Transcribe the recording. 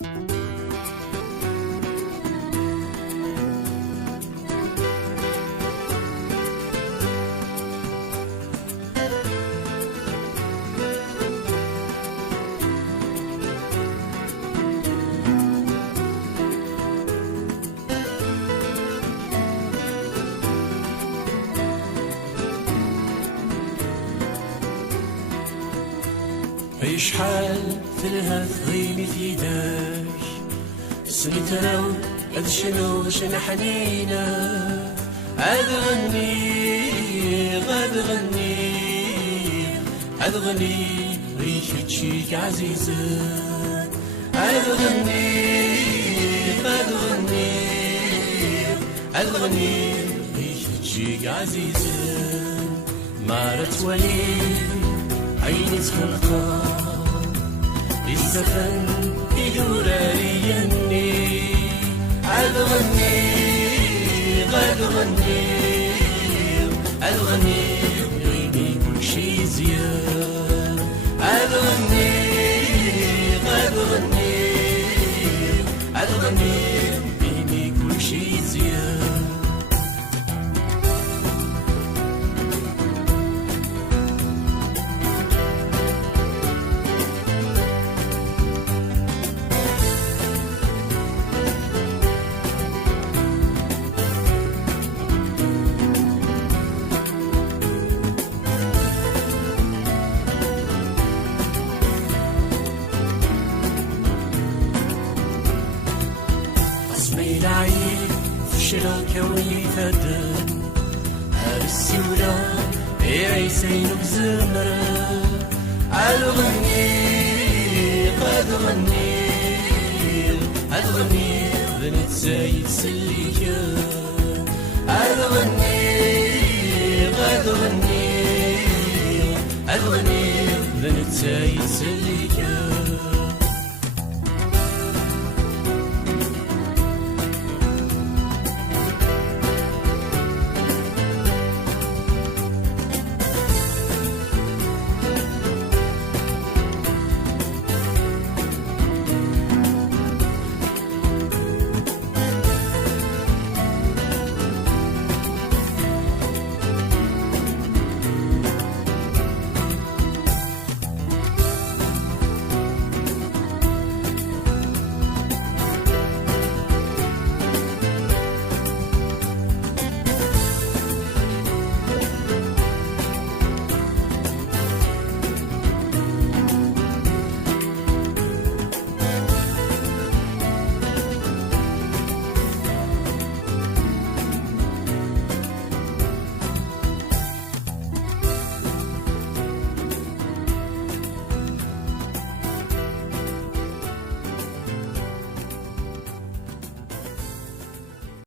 أي شحال ثلها ثغيمي في يداك سنتراو قد شنو باش نحنينا عاد غني غاد غني عاد غني ريحة شيك عزيزة عاد غني غاد غني عاد غني ريحة شيك عزيزة مارت ولي عيني تخلقا الزفن يدور يني عاد غني غاد غني عاد غني عيني كل شي زيان عاد غني غاد غني عاد غني عيني كل شي زيان العين في شراكة ويفدن هذا السورة يعيسين بزمرة عاد غني غاد غني عاد غني بنت زايد سليكة عاد غني غاد غني عاد غني بنت زايد سليكة